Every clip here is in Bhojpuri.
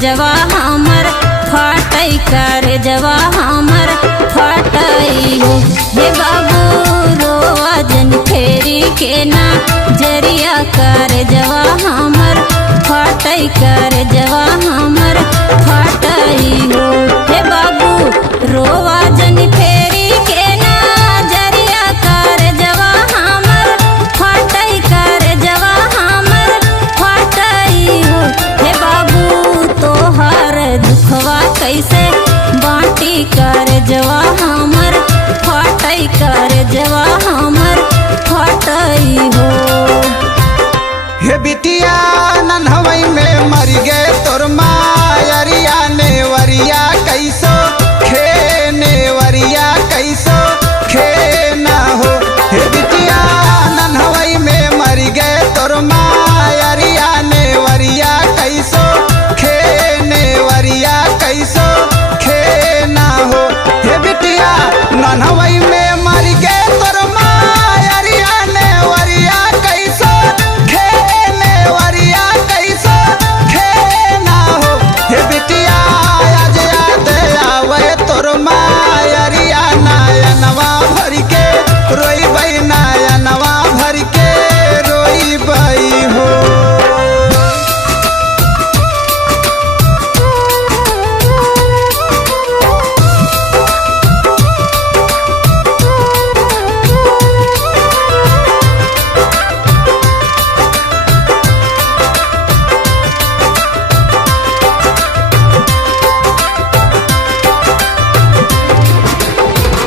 जवा हमर फटई कर जवा हमर फटई हो। हे बाबू रोवा जन फेरी के ना जरिया कर जवा हमर फटई कर जवा हमर फटई हो। हे बाबू रोवा जन फेरी के ना जरिया कर जवा हमर फटई कर जवा हमर फटई हो। हे बाबू तोहर दुखवा कैसे बाटी कर जवा हमर फटई कर जवा हमर फटई हो। हे बिटिया नन्हवई में मर गए तोर मायरिया नेवरिया कैसो खे नेवरिया कैसो खे ना हो। हे बिटिया नन्हवई में मर गए तोर मायरिया नेवरिया कैसो खे नेवरिया कैसो खे ना हो। हे बिटिया नन्हवई में मर गए तोर मायरिया नेवरिया कैसो खे नेवरिया कैसो खे ना हो। हे बिटिया आज याद आवे तोर मायरिया नयनवा भर के रोई बई नयनवा भर के रोई बई हो।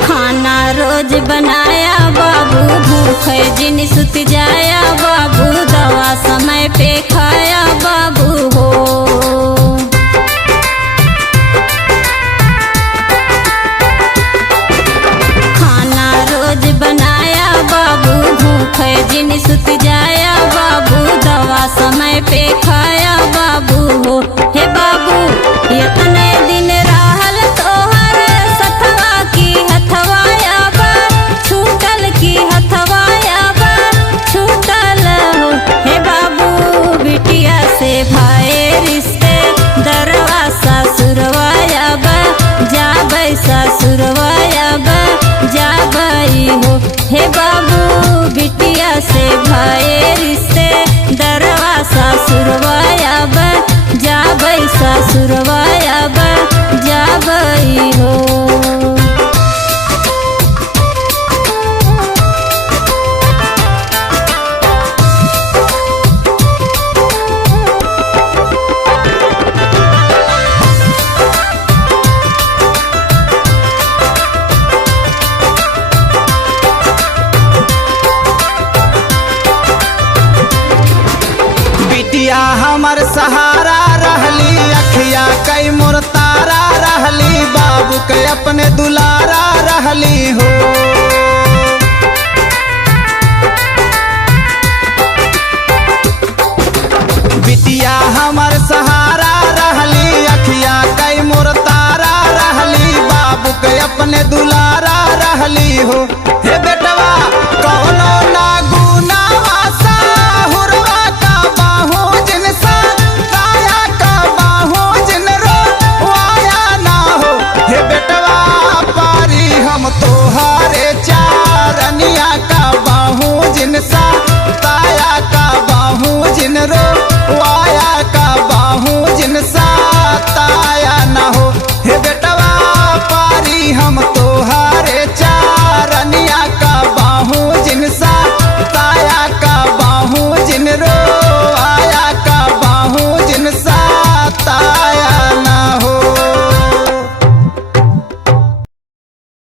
खाना रोज बनाया बाबू भूखे जिन सुत जाया बाबू दवा समय पे खाया बाबू हो। खाना रोज बनाया बाबू भूखे जिन सुत जाया बाबू दवा समय पे खाया बाबू हो। हे बाबू इतने दिन रहल तोहर सथवा की हथवाया बा छूटल की हथवाया बा छूटल हो। हे बाबू बिटिया से भाई रिश्ते दरवा ससुरवाया बा जाबै ससुरवाया बा जाबै हो। हे बाबू बिटिया से भाई रिश्ते दरवा ससुरवाया बा जाबै ससुरवाया बा जाबै हो। बिटिया हमर सहारा रहली अखिया कई मोर तारा रहली बाबू के अपने दुलारा रहली हो। बिटिया हमर सहारा रहली अखिया कई मोर तारा रहली बाबू के अपने दुलारा रहली हो। हे बेटवा कौनो ना गुना वासा हुरवा का बाहू जिनसा काया का बाहू जिन रो वाया ना हो। हे बेटवा पारी हम तोहारे चारनिया का बाहू जिनसा